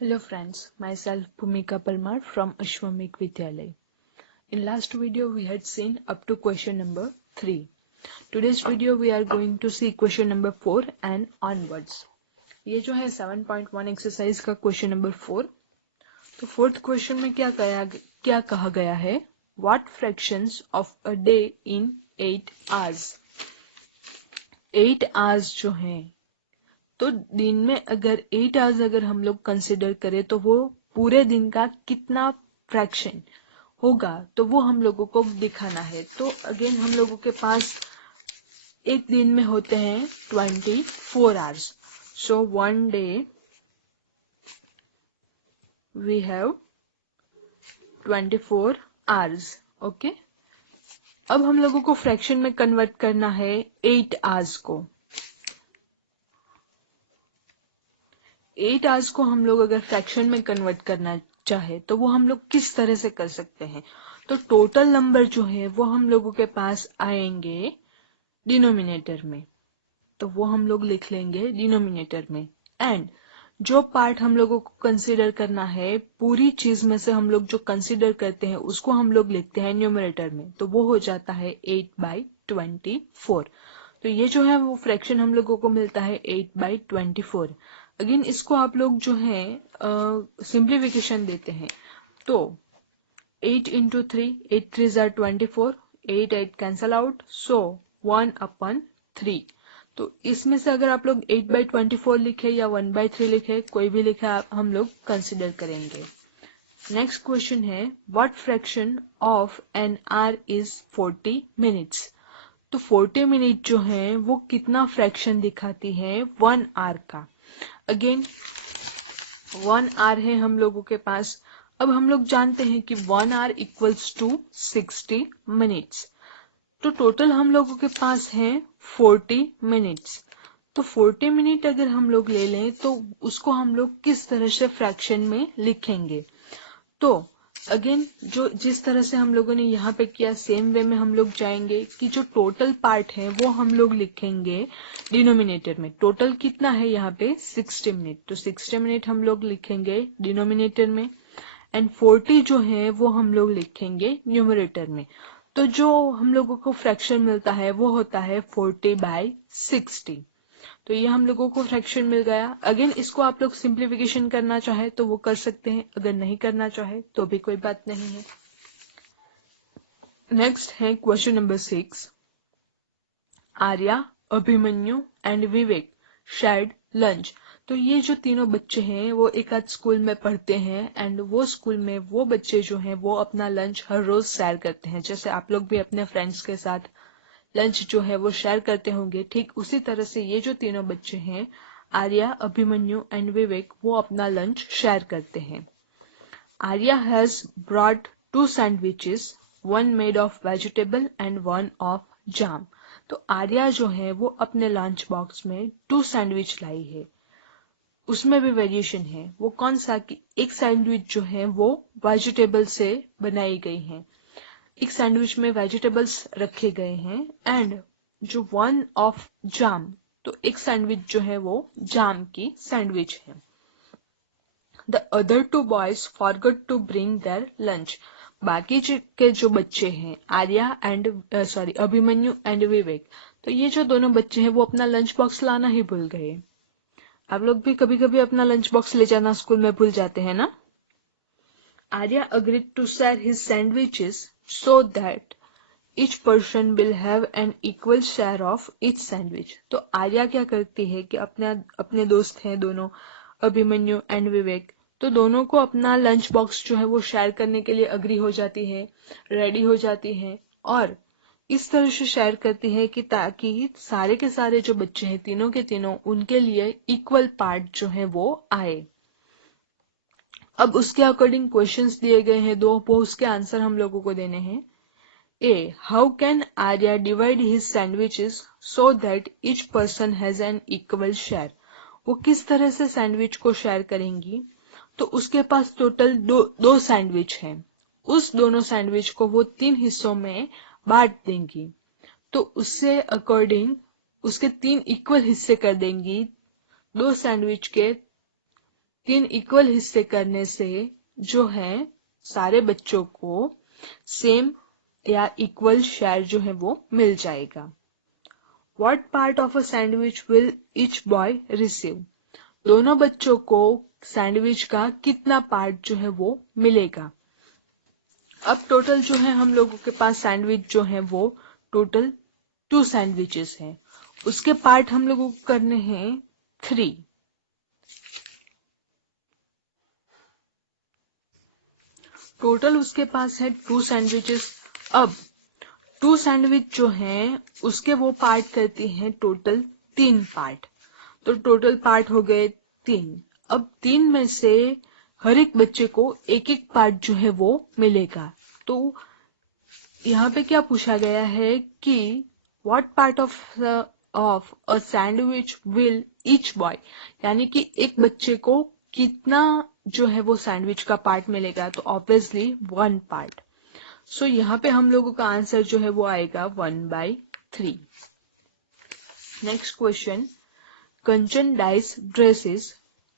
Hello friends, myself Bhumika Parmar from Ashwamik Vidyalay. In last video we had seen up to question number 3. Today's video we are going to see question number 4 and onwards. ये जो है 7.1 exercise का question number 4. तो fourth question में क्या कहा गया है? What fractions of a day in 8 hours? 8 hours जो है तो दिन में अगर 8 आवर्स अगर हम लोग कंसिडर करें तो वो पूरे दिन का कितना फ्रैक्शन होगा तो वो हम लोगों को दिखाना है. तो अगेन हम लोगों के पास एक दिन में होते हैं 24 hours. So one day we have 24 hours. Okay, अब हम लोगों को फ्रैक्शन में कन्वर्ट करना है 8 आवर्स को. 8 आवर्स को हम लोग अगर फ्रैक्शन में कन्वर्ट करना चाहे तो वो हम लोग किस तरह से कर सकते हैं? तो टोटल नंबर जो है वो हम लोगों के पास आएंगे डिनोमिनेटर में, तो वो हम लोग लिख लेंगे डिनोमिनेटर में. एंड जो पार्ट हम लोगों को कंसीडर करना है, पूरी चीज में से हम लोग जो कंसीडर करते हैं उसको हम लोग लिखते हैं न्यूमरेटर में, तो वो हो जाता है 8/24. तो ये जो है वो फ्रैक्शन हम लोगों को मिलता है 8/24. अगेन इसको आप लोग जो है सिंप्लीफिकेशन देते हैं तो 8 into 3, 8 3s are 24, 8 cancel out, so 1/3. तो इसमें से अगर आप लोग 8/24 लिखे या 1/3 लिखे, कोई भी लिखे हम लोग कंसिडर करेंगे. नेक्स्ट क्वेश्चन है what fraction of an hour is 40 minutes. तो 40 मिनट जो है वो कितना फ्रैक्शन दिखाती है 1 आवर का. अगेन 1 आवर है हम लोगों के पास. अब हम लोग जानते हैं कि 1 आवर इक्वल्स टू 60 मिनट्स. तो टोटल हम लोगों के पास है 40 मिनट्स. तो 40 मिनट अगर हम लोग ले लें तो उसको हम लोग किस तरह से फ्रैक्शन में लिखेंगे? तो अगेन जो जिस तरह से हम लोगों ने यहाँ पे किया सेम वे में हम लोग जाएंगे कि जो टोटल पार्ट है वो हम लोग लिखेंगे डिनोमिनेटर में. टोटल कितना है यहाँ पे 60 मिनट, तो 60 मिनट हम लोग लिखेंगे डिनोमिनेटर में. एंड 40 जो है वो हम लोग लिखेंगे न्यूमरेटर में. तो जो हम लोगों को फ्रैक्शन मिलता है वो होता है 40/60. तो ये हम लोगों को फ्रैक्शन मिल गया. अगेन इसको आप लोग सिंप्लीफिकेशन करना चाहे तो वो कर सकते हैं, अगर नहीं करना चाहे तो भी कोई बात नहीं है. नेक्स्ट है question number 6. Arya, Abhimanyu and Vivek shared lunch. तो ये जो तीनों बच्चे हैं वो एक आध स्कूल में पढ़ते हैं एंड वो स्कूल में वो बच्चे जो हैं वो अपना लंच हर रोज शेयर करते हैं. जैसे आप लोग भी अपने फ्रेंड्स के साथ लंच जो है वो शेयर करते होंगे, ठीक उसी तरह से ये जो तीनों बच्चे हैं आर्या, अभिमन्यु एंड विवेक वो अपना लंच शेयर करते हैं. Arya has brought 2 sandwiches, one made of vegetable and one of jam. तो आर्या जो है वो अपने लंच बॉक्स में 2 सैंडविच लाई है. उसमें भी वेरिएशन है. वो कौन सा कि एक सैंडविच जो है वो वेजिटेबल से बनाई गई है, एक सैंडविच में वेजिटेबल्स रखे गए हैं. एंड जो वन ऑफ जाम, तो एक सैंडविच जो है वो जाम की सैंडविच है. The other 2 boys forgot to bring their lunch. बाकी के जो बच्चे हैं आर्या एंड अभिमन्यु एंड विवेक, तो ये जो दोनों बच्चे हैं वो अपना लंच बॉक्स लाना ही भूल गए. आप लोग भी कभी कभी अपना लंच बॉक्स ले जाना स्कूल में भूल जाते हैं ना. Arya agreed to share his sandwiches so that each person will have an equal share of each sandwich. तो आर्या क्या करती है कि अपने दोस्त हैं दोनों अभिमन्यु एंड विवेक, तो दोनों को अपना लंच बॉक्स जो है वो शेयर करने के लिए अग्री हो जाती है, रेडी हो जाती है. और इस तरह से शेयर करती है कि ताकि सारे के सारे जो बच्चे हैं तीनों के तीनों उनके लिए इक्वल पार्ट जो है वो आए. अब उसके अकॉर्डिंग क्वेश्चंस दिए गए हैं दो, वो उसके आंसर हम लोगों को देने हैं. A. How can Arya divide his sandwiches so that each person has an equal share? वो किस तरह से सैंडविच को शेयर करेंगी? तो उसके पास टोटल दो सैंडविच हैं. उस दोनों सैंडविच को वो 3 हिस्सों में बांट देंगी. तो उससे अकॉर्डिंग उसके 3 इक्वल हिस्से कर देंगी. 2 सैंडविच के 3 इक्वल हिस्से करने से जो है सारे बच्चों को सेम या इक्वल शेयर जो है वो मिल जाएगा। What part of a sandwich will each boy receive? दोनों बच्चों को सैंडविच का कितना पार्ट जो है वो मिलेगा। अब टोटल जो है हम लोगों के पास सैंडविच जो है वो टोटल 2 सैंडविचेस हैं। उसके पार्ट हम लोगों को करने हैं 3। टोटल उसके पास है 2 सैंडविचेस। अब 2 सैंडविच जो हैं उसके वो पार्ट करती हैं टोटल 3 पार्ट। तो टोटल पार्ट हो गए 3। अब 3 में से हर एक बच्चे को एक एक पार्ट जो है वो मिलेगा। तो यहाँ पे क्या पूछा गया है कि what part of a sandwich will each boy, यानी कि एक बच्चे को कितना जो है वो सैंडविच का पार्ट मिलेगा। तो ऑब्वियसली 1 पार्ट। सो यहाँ पे हम लोगों का आंसर जो है वो आएगा 1/3। नेक्स्ट क्वेश्चन, कंचन डाइज ड्रेसेस।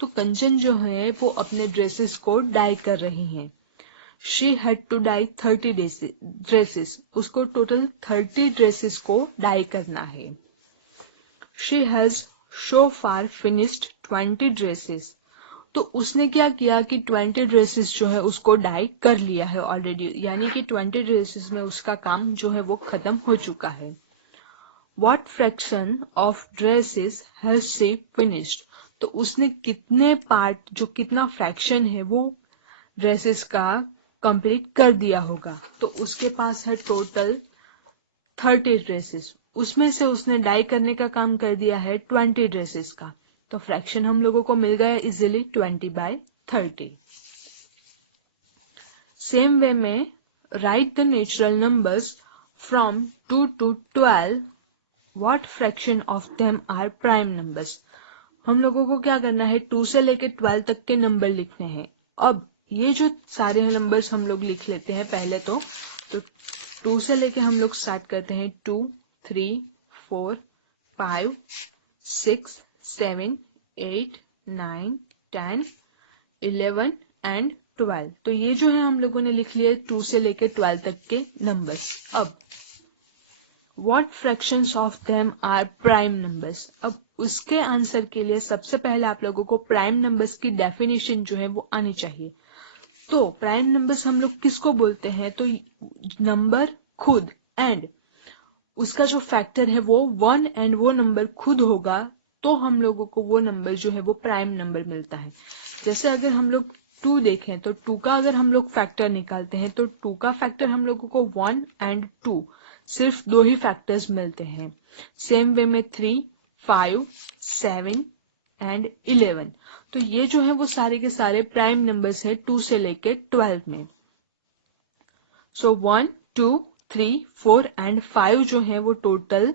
तो कंचन जो है वो अपने ड्रेसेस को डाई कर रही हैं। She had to dye 30 dresses. उसको टोटल 30 ड्रेसेस को डाई करना है। She has so far finished 20 dresses. तो उसने क्या किया कि 20 ड्रेसेस जो है उसको डाई कर लिया है ऑलरेडी, यानी कि 20 ड्रेसेस में उसका काम जो है वो खत्म हो चुका है। What fraction of dresses has she finished? तो उसने कितने पार्ट, जो कितना फ्रैक्शन है वो ड्रेसेस का कंप्लीट कर दिया होगा। तो उसके पास है टोटल 30 ड्रेसेस। उसमें से उसने डाई करने का काम कर दिया है 20 ड्रेसेस का। तो फ्रैक्शन हम लोगों को मिल गया इजिली 20/30। सेम वे में right the natural numbers from 2 to 12। What fraction of them are prime numbers? हम लोगों को क्या करना है, 2 से लेके 12 तक के नंबर लिखने हैं। अब ये जो सारे नंबर्स हम लोग लिख लेते हैं पहले तो 2 से लेके हम लोग स्टार्ट करते हैं 2, 3, 4, 5, 6, 7, 8, 9, 10, 11 एंड 12। तो ये जो है हम लोगों ने लिख लिया 2 से लेके 12 तक के नंबर्स। अब What fractions of them are prime numbers? अब उसके आंसर के लिए सबसे पहले आप लोगों को प्राइम नंबर्स की डेफिनेशन जो है वो आनी चाहिए। तो प्राइम नंबर्स हम लोग किसको बोलते हैं, तो नंबर खुद एंड उसका जो फैक्टर है वो 1 एंड वो नंबर खुद होगा तो हम लोगों को वो नंबर जो है वो प्राइम नंबर मिलता है। जैसे अगर हम लोग 2 देखें तो 2 का अगर हम लोग फैक्टर निकालते हैं तो 2 का फैक्टर हम लोगों को 1 एंड 2 सिर्फ 2 ही फैक्टर्स मिलते हैं। सेम वे में 3, 5, 7 एंड 11। तो ये जो है वो सारे के सारे प्राइम नंबर्स है 2 से लेके 12 में। सो 1, 2, 3, 4 एंड 5 जो है वो टोटल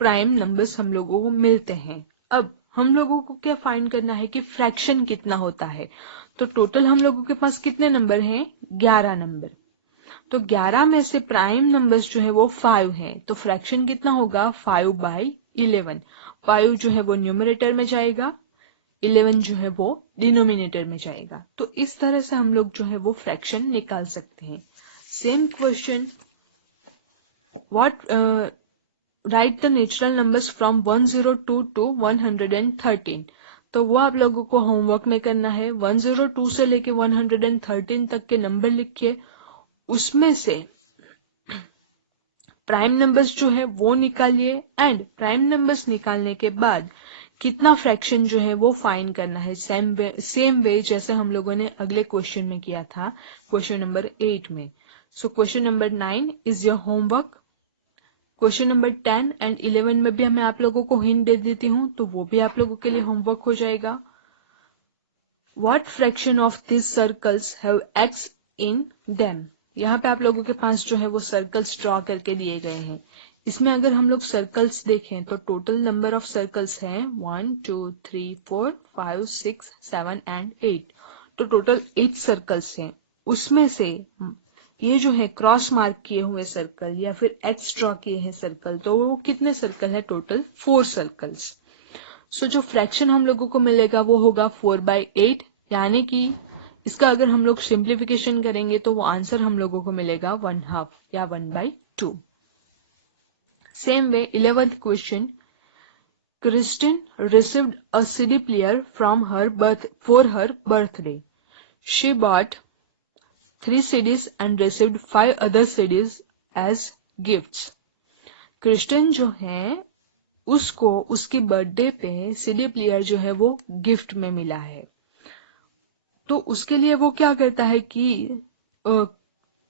प्राइम नंबर्स हम लोगों को मिलते हैं। अब हम लोगों को क्या फाइंड करना है कि फ्रैक्शन कितना होता है। तो टोटल हम लोगों के पास कितने नंबर हैं, 11 नंबर। तो 11 में से प्राइम नंबर्स जो है वो 5 हैं। तो फ्रैक्शन कितना होगा, 5/11। 5 जो है वो न्यूमरेटर में जाएगा, 11 जो है वो डिनोमिनेटर में जाएगा। तो इस तरह से हम लोग जो है वो फ्रैक्शन निकाल सकते हैं। Same question, what right the natural numbers from 102 to 113। तो वो आप लोगों को होमवर्क में करना है। 102 से लेके 113 तक के नंबर लिखिए, उसमें से प्राइम नंबर्स जो है वो निकालिए एंड प्राइम नंबर्स निकालने के बाद कितना फ्रैक्शन जो है वो फाइंड करना है। सेम वे जैसे हम लोगों ने अगले क्वेश्चन में किया था, क्वेश्चन नंबर 8 में। So question number 9 is your homework. Question number 10 and 11 में भी मैं आप लोगों को हिंट दे देती हूँ, तो वो भी आप लोगों के लिए होमवर्क हो जाएगा। What fraction of these circles have x in them? यहाँ पे आप लोगों के पास जो है वो सर्कल्स ड्रॉ करके दिए गए हैं। इसमें अगर हम लोग सर्कल्स देखें तो टोटल नंबर ऑफ सर्कल्स हैं 1, 2, 3, 4, 5, 6, 7 एंड 8। तो टोटल 8 सर्कल्स हैं। उसमें से ये जो है क्रॉस मार्क किए हुए सर्कल या फिर एक्स ड्रॉ किए हैं सर्कल, तो वो कितने सर्कल है, टोटल 4 सर्कल्स। सो जो फ्रैक्शन हम लोगों को मिलेगा वो होगा 4/8 यानी कि इसका अगर हम लोग सिंप्लीफिकेशन करेंगे तो वो आंसर हम लोगों को मिलेगा 1/2 या 1/2। Same way 11th question, Kristen received a CD player from for her birthday. She bought 3 CDs and received 5 other CDs as gifts. Kristen जो है उसको उसके बर्थडे पे सीडी प्लेयर जो है वो गिफ्ट में मिला है। तो उसके लिए वो क्या करता है कि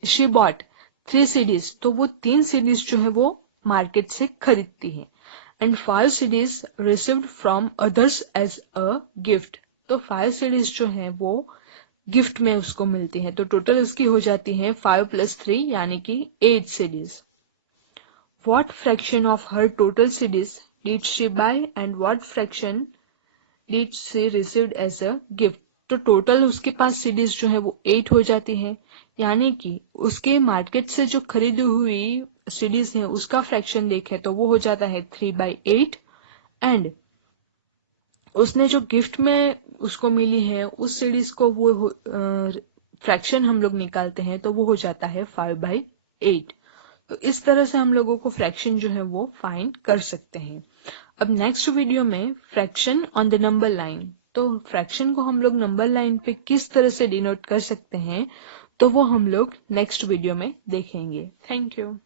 शी बॉट 3 सीडीज, तो वो 3 सीडीज जो है वो मार्केट से खरीदती है। And 5 CDs received from others as a gift, तो 5 सीडीज जो है वो गिफ्ट में उसको मिलती है। तो टोटल उसकी हो जाती है 5 + 3 यानी कि 8 CDs. What fraction of her total CDs did she buy and what fraction did she received as a gift? तो टोटल उसके पास सीडीज जो है वो 8 हो जाती है, यानी कि उसके मार्केट से जो खरीदी हुई सीडीज है उसका फ्रैक्शन देखे तो वो हो जाता है 3/8 एंड उसने जो गिफ्ट में उसको मिली है उस सीडीज को वो फ्रैक्शन हम लोग निकालते हैं तो वो हो जाता है 5/8। तो इस तरह से हम लोगों को फ्रैक्शन जो है वो फाइंड कर सकते हैं। अब नेक्स्ट वीडियो में fraction on the number line, तो फ्रैक्शन को हम लोग नंबर लाइन पे किस तरह से डिनोट कर सकते हैं तो वो हम लोग नेक्स्ट वीडियो में देखेंगे। Thank you.